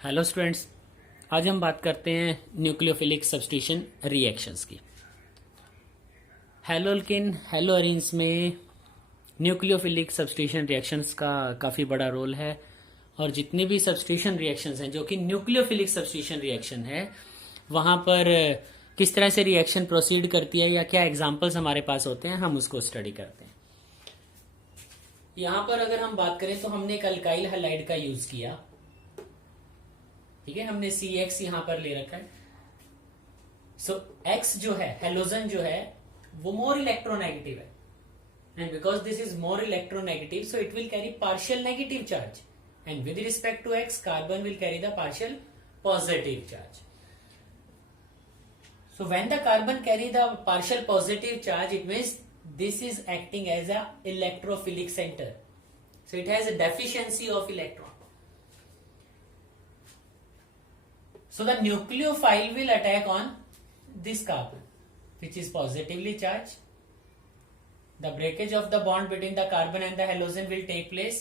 Hello students, आज हम बात करते हैं न्यूक्लियोफिलिक सब्स्टिट्यूशन रिएक्शंस की। हेलोल्किन हेलोअरीन्स में न्यूक्लियोफिलिक सब्स्टिट्यूशन रिएक्शंस का काफ़ी बड़ा रोल है और जितने भी सब्स्टिट्यूशन रिएक्शंस हैं जो कि न्यूक्लियोफिलिक सब्स्टिट्यूशन रिएक्शन है वहाँ पर किस तरह से रिएक्शन प्रोसीड करती है या क्या एग्जाम्पल्स हमारे पास होते हैं, हम उसको स्टडी करते हैं। यहाँ पर अगर हम बात करें तो हमने एक अल्काइल हैलाइड का यूज किया, ठीक है। हमने CX यहां पर ले रखा है। सो X जो है हेलोजन जो है वो मोर इलेक्ट्रोनेगेटिव है, and because this is more electronegative so it will carry partial negative charge, and with respect to X carbon will carry the partial positive charge. So when the carbon carry the partial positive charge it means this is acting as a electrophilic center, so it has a deficiency of electron. So the nucleophile will attack on this carbon which is positively charged. The breakage of the bond between the carbon and the halogen will take place,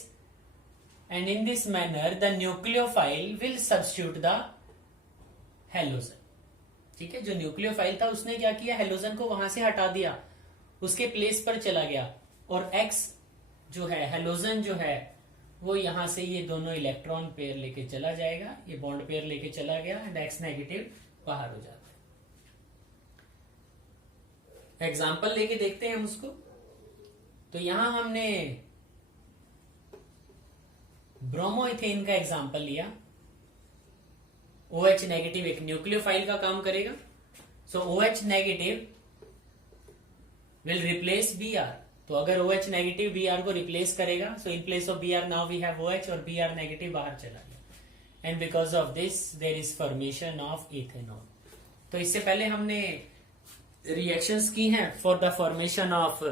and in this manner the nucleophile will substitute the halogen. ठीक है, जो nucleophile था उसने क्या किया, halogen को वहां से हटा दिया, उसके प्लेस पर चला गया, और X जो है हेलोजन जो है वो यहां से ये दोनों इलेक्ट्रॉन पेयर लेके चला जाएगा, ये बॉन्ड पेयर लेके चला गया एंड X नेगेटिव बाहर हो जाता है। एग्जाम्पल लेके देखते हैं हम उसको। तो यहां हमने ब्रोमोइथेन का एग्जाम्पल लिया। OH नेगेटिव एक न्यूक्लियोफाइल का काम करेगा, so OH negative will replace Br। तो अगर OH नेगेटिव Br को रिप्लेस करेगा, so in place of Br now we have OH और Br नेगेटिव बाहर चला गया, and because of this there is formation of ethanol. तो इससे पहले हमने रिएक्शंस की हैं for the formation of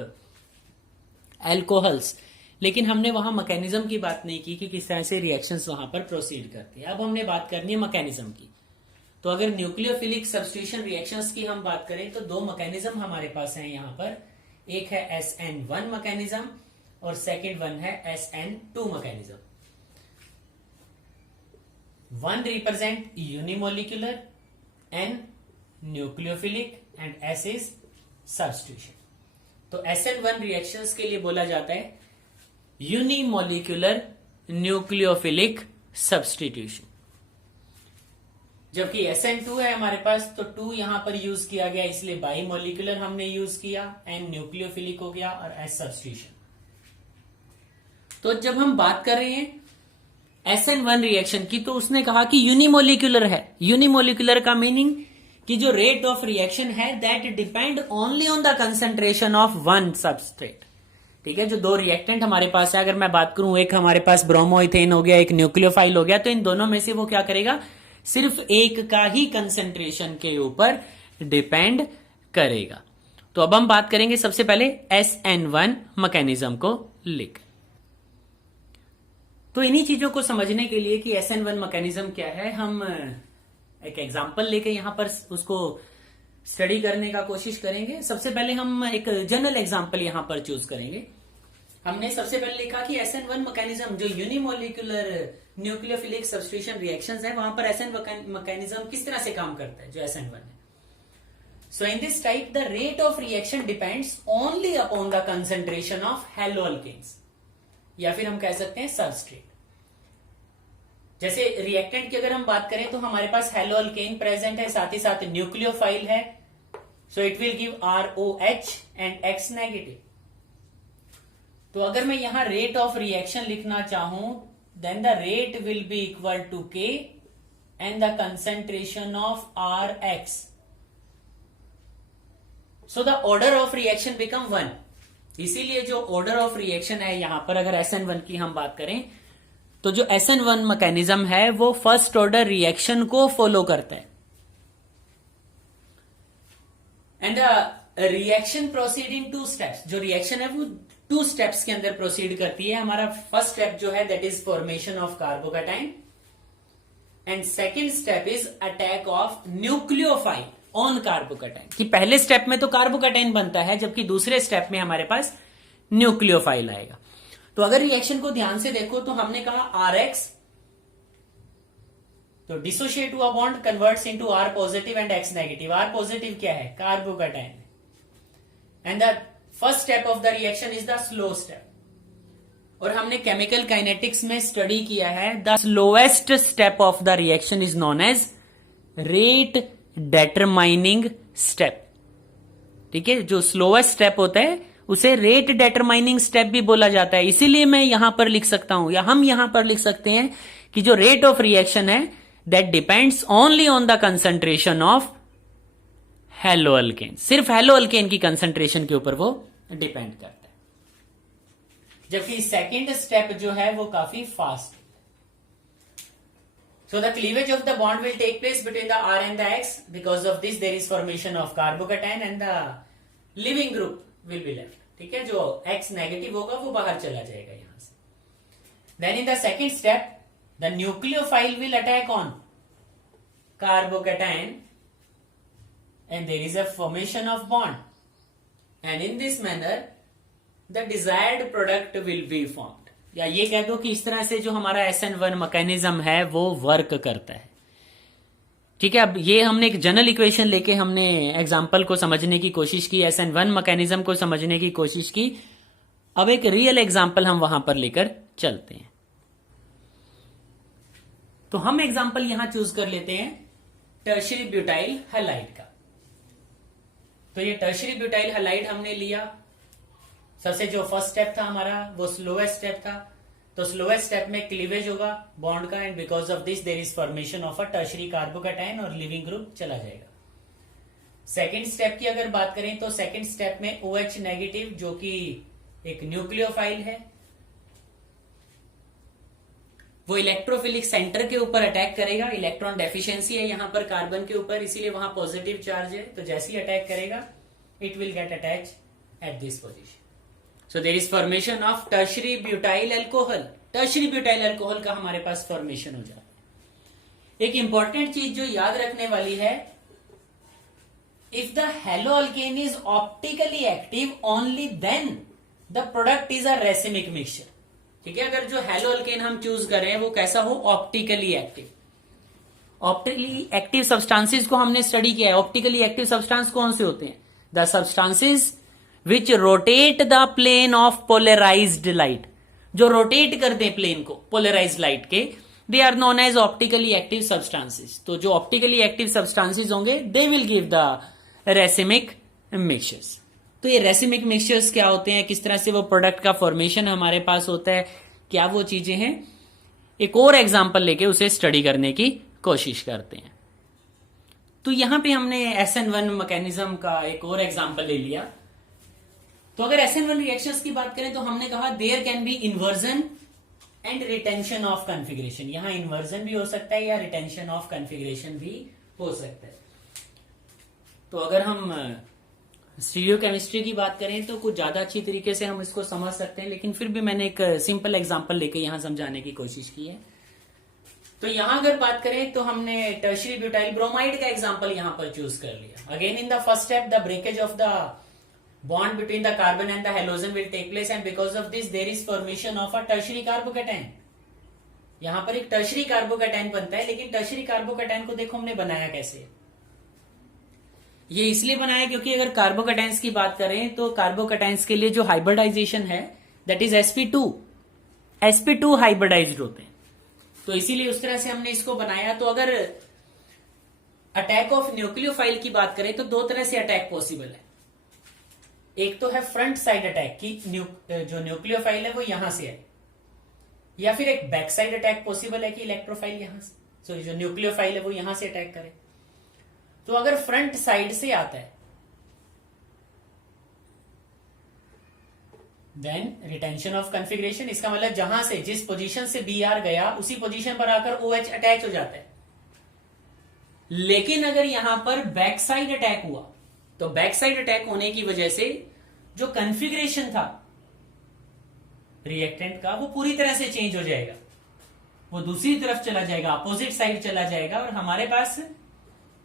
alcohols, लेकिन हमने वहां मैकेनिज्म की बात नहीं की कि किस तरह से रिएक्शंस वहां पर प्रोसीड करती है। अब हमने बात करनी है मैकेनिज्म की। तो अगर न्यूक्लियोफिलिक सब्स्टिट्यूशन रिएक्शंस की हम बात करें तो दो मैकेनिज्म हमारे पास हैं यहाँ पर। एक है SN1 मैकेनिज्म और सेकंड वन है SN2 mechanism. One represent unimolecular, N nucleophilic and S is substitution. तो SN1 रिएक्शंस के लिए बोला जाता है यूनिमोलिकुलर न्यूक्लियोफिलिक सब्स्टिट्यूशन, जबकि SN2 है हमारे पास तो 2 यहां पर यूज किया गया, इसलिए बाई मोलिकुलर हमने यूज किया, N न्यूक्लियोफिलिक हो गया और S सब्स्टिट्यूशन। तो जब हम बात कर रहे हैं SN1 रिएक्शन की तो उसने कहा कि यूनिमोलिकुलर है। यूनिमोलिकुलर का मीनिंग कि जो रेट ऑफ रिएक्शन है that depend only on the concentration of one substrate. ठीक है, जो दो रिएक्टेंट हमारे पास है, अगर मैं बात करूं एक हमारे पास ब्रोमोइथेन हो गया, एक न्यूक्लियोफाइल हो गया, तो इन दोनों में से वो क्या करेगा, सिर्फ एक का ही कंसेंट्रेशन के ऊपर डिपेंड करेगा। तो अब हम बात करेंगे सबसे पहले SN1 मैकेनिज्म को लेकर। तो इन्हीं चीजों को समझने के लिए कि SN1 मैकेनिज्म क्या है, हम एक एग्जांपल लेके यहां पर उसको स्टडी करने का कोशिश करेंगे। सबसे पहले हम एक जनरल एग्जांपल यहां पर चूज करेंगे। हमने सबसे पहले लिखा कि SN1 मैकेनिज्म जो यूनिमोलिकुलर न्यूक्लियोफिलिक सब्स्टिट्यूशन रिएक्शंस है वहां पर SN1 मैकेनिज्म किस तरह से काम करता है, जो SN1 है। So in this type the rate of reaction depends only upon the concentration of haloalkanes, या फिर हम कह सकते हैं सबस्ट्रेट। जैसे रिएक्टेंट की अगर हम बात करें तो हमारे पास हैलोअल्केन प्रेजेंट है, साथ ही साथ न्यूक्लियोफाइल है, सो it will give ROH and X negative. तो अगर मैं यहां रेट ऑफ रिएक्शन लिखना चाहूं then the rate will be equal to K and the concentration of Rx. So the order of reaction become 1. इसीलिए जो order of reaction है यहां पर अगर SN1 की हम बात करें तो जो SN1 मैकेनिज्म है वो फर्स्ट ऑर्डर रिएक्शन को फॉलो करता है, and the reaction proceed in 2 steps. जो रिएक्शन है वो 2 स्टेप्स के अंदर प्रोसीड करती है। हमारा फर्स्ट स्टेप जो है that is formation of carbocation, and second step is attack of nucleophile on carbocation. कि पहले स्टेप में तो कार्बोकैटाइन बनता है, जबकि दूसरे स्टेप में हमारे पास न्यूक्लियोफाइल आएगा। तो अगर रिएक्शन को ध्यान से देखो तो हमने कहा RX तो डिसोशिएट हुआ bond converts into R positive and X negative. R positive क्या है? Carbocation. And the first step of the reaction is the slow step. और हमने केमिकल काइनेटिक्स में स्टडी किया है, the slowest step of the reaction is known as rate determining step. ठीक है, जो स्लोएस्ट स्टेप होता है उसे रेट डेटरमाइनिंग स्टेप भी बोला जाता है। इसीलिए मैं यहां पर लिख सकता हूं, या हम यहां पर लिख सकते हैं कि जो रेट ऑफ रिएक्शन है that depends only on the concentration of haloalkane. सिर्फ हैलोअल्केन की कंसंट्रेशन के ऊपर वो डिपेंड करता है। जबकि सेकेंड स्टेप जो है वो काफी fast. So the cleavage of the bond will take place between the R and the X. Because of this, there is formation of carbocation and the living group will be left. ठीक है, जो X negative होगा वो बाहर चला जाएगा यहां से। Then in the second step, the nucleophile will attack on carbocation and there is a formation of bond. And in this manner, the desired product will be formed. या ये कह दो कि इस तरह से जो हमारा SN1 मैकेनिज्म है वो वर्क करता है। ठीक है, अब ये हमने एक जनरल इक्वेशन लेके हमने एग्जांपल को समझने की कोशिश की, SN1 मैकेनिज्म को समझने की कोशिश की। अब एक रियल एग्जांपल हम वहां पर लेकर चलते हैं। तो हम एग्जांपल यहां चूज कर लेते हैं टर्शियरी ब्यूटाइल हैलाइड का। तो ये टर्शियरी ब्यूटाइल हैलाइड हमने लिया। सबसे जो फर्स्ट स्टेप था हमारा वो स्लोएस्ट स्टेप था। तो स्लोएस्ट स्टेप में क्लीवेज होगा बॉन्ड का, and because of this there is formation of a tertiary carbocation और लिविंग ग्रुप चला जाएगा। सेकेंड स्टेप की अगर बात करें तो सेकेंड स्टेप में OH नेगेटिव जो कि एक न्यूक्लियोफाइल है, वो इलेक्ट्रोफिलिक सेंटर के ऊपर अटैक करेगा। इलेक्ट्रॉन डेफिशिएंसी है यहां पर कार्बन के ऊपर, इसीलिए वहां पॉजिटिव चार्ज है। तो जैसे ही अटैक करेगा it will get attach at this position. So there is formation of tertiary butyl alcohol. Tertiary butyl alcohol का हमारे पास फॉर्मेशन हो जाता है। एक इंपॉर्टेंट चीज जो याद रखने वाली है, if the haloalkane is optically active only then the product is a racemic mixture. ठीक है, अगर जो हैलोअल्केन हम चूज कर रहे हैं वो कैसा हो? Optically active. Optically active substances को हमने स्टडी किया है। ऑप्टिकली एक्टिव सब्सटेंस कौन से होते हैं? The substances which rotate the plane of polarized light. जो रोटेट कर दे प्लेन को पोलराइज्ड लाइट के, they are known as optically active substances. तो जो ऑप्टिकली एक्टिव सब्सटेंसेस होंगे they will give the racemic mixtures. तो ये रेसिमिक मिक्सचर्स क्या होते हैं, किस तरह से वो प्रोडक्ट का फॉर्मेशन हमारे पास होता है, क्या वो चीजें हैं, एक और एग्जांपल लेके उसे स्टडी करने की कोशिश करते हैं। तो यहां पे हमने SN1 मैकेनिज्म का एक और एग्जांपल ले लिया। तो अगर SN1 रिएक्शंस की बात करें तो हमने कहा there can be inversion and retention of configuration. यहां इन्वर्जन भी हो सकता है या रिटेंशन ऑफ कॉन्फ़िगरेशन भी हो सकता है। तो अगर हम स्टीरियोकेमिस्ट्री की बात करें तो कुछ ज्यादा अच्छी तरीके से हम इसको समझ सकते हैं, लेकिन फिर भी मैंने एक सिंपल एग्जांपल लेके यहां समझाने की कोशिश की है। तो यहां अगर बात करें तो हमने टर्शियरी ब्यूटाइल ब्रोमाइड का एग्जांपल यहां पर चूज कर लिया। Again in the first step the breakage of the bond between the carbon and the halogen will take place, and because of this there is formation of a tertiary carbocation. यहां पर एक tertiary carbocation बनता है, लेकिन tertiary carbocation को देखो हमने बनाया कैसे। ये इसलिए बनाया क्योंकि अगर कार्बोकैटायंस की बात करें तो कार्बोकैटायंस के लिए जो हाइब्रिडाइजेशन है दैट इज sp2 हाइब्रिडाइज्ड होते हैं। तो इसीलिए उस तरह से हमने इसको बनाया। तो अगर अटैक ऑफ न्यूक्लियोफाइल की बात करें तो दो तरह से अटैक पॉसिबल है। एक तो है फ्रंट साइड अटैक की जो न्यूक्लियोफाइल है वो यहां से है, या फिर एक बैक साइड अटैक पॉसिबल है कि इलेक्ट्रोफाइल यहां से, जो न्यूक्लियोफाइल है वो यहां से अटैक करे। तो अगर फ्रंट साइड से आता है देन रिटेंशन ऑफ कॉन्फ़िगरेशन। इसका मतलब जहां से जिस पोजीशन से Br गया उसी पोजीशन पर आकर OH अटैच हो जाता है। लेकिन अगर यहां पर बैक साइड अटैक हुआ तो बैक साइड अटैक होने की वजह से जो कॉन्फ़िगरेशन था रिएक्टेंट का वो पूरी तरह से चेंज हो जाएगा, वो दूसरी तरफ चला जाएगा, अपोजिट साइड चला जाएगा, और हमारे पास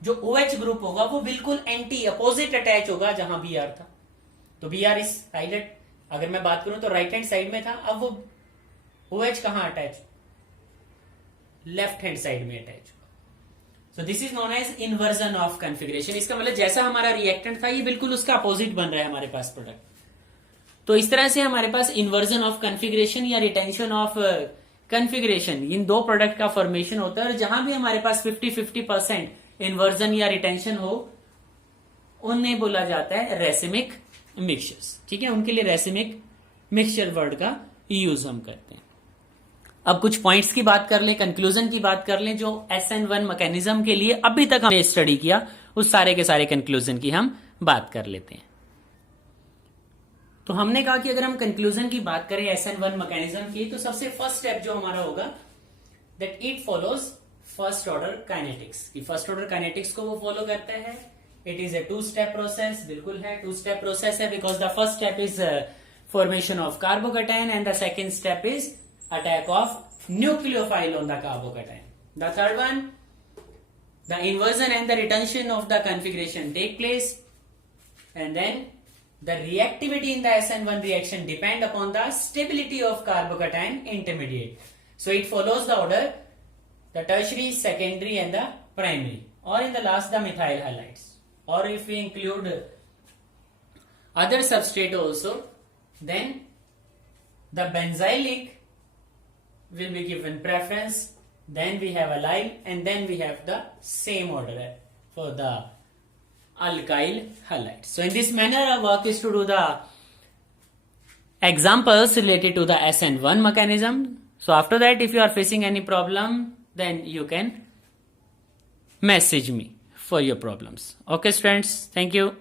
जो OH ग्रुप होगा वो बिल्कुल एंटी अपोजिट अटैच होगा जहां Br था। तो Br इस साइड, अगर मैं बात करूं तो राइट हैंड साइड में था, अब वो OH कहां अटैच, लेफ्ट हैंड साइड में अटैच हुआ। So this is known as inversion of configuration. इसका मतलब जैसा हमारा रिएक्टेंट था ये बिल्कुल उसका अपोजिट बन रहा है हमारे पास प्रोडक्ट। तो इस तरह से हमारे पास इन्वर्जन ऑफ कॉन्फ़िगरेशन या रिटेंशन ऑफ कॉन्फ़िगरेशन, इन दो प्रोडक्ट का फॉर्मेशन होता है। और जहां भी हमारे पास 50-50% इन्वर्जन या रिटेंशन हो उन्हें बोला जाता है रेसिमिक मिक्सचर्स। ठीक है, उनके लिए रेसिमिक मिक्सचर वर्ड का यूज हम करते हैं। अब कुछ पॉइंट्स की बात कर लें, कंक्लूजन की बात कर लें, जो SN1 मैकेनिज्म के लिए अभी तक हमने स्टडी किया उस सारे के सारे कंक्लूजन की हम बात कर लेते हैं। तो हमने कहा कि अगर हम कंक्लूजन की बात करें SN1 मैकेनिज्म की, तो सबसे फर्स्ट स्टेप जो हमारा होगा that it follows first order kinetics. कि फर्स्ट ऑर्डर काइनेटिक्स को वो फॉलो करता है। इट इज ए 2-स्टेप प्रोसेस, बिल्कुल है 2-स्टेप प्रोसेस है, because the first step is formation of carbocation and the second step is attack of nucleophile on the carbocation. The third one, the inversion and the retention of the configuration take place, and then the reactivity in the SN1 reaction depend upon the stability of carbocation intermediate. So it follows the order, the tertiary, secondary and the primary, or in the last the methyl halides, or if we include other substrate also, then the benzylic will be given preference, then we have allyl, and then we have the same order for the alkyl halides. So in this manner our work is to do the examples related to the SN1 mechanism. So after that, if you are facing any problem, then you can message me for your problems. Okay students, thank you.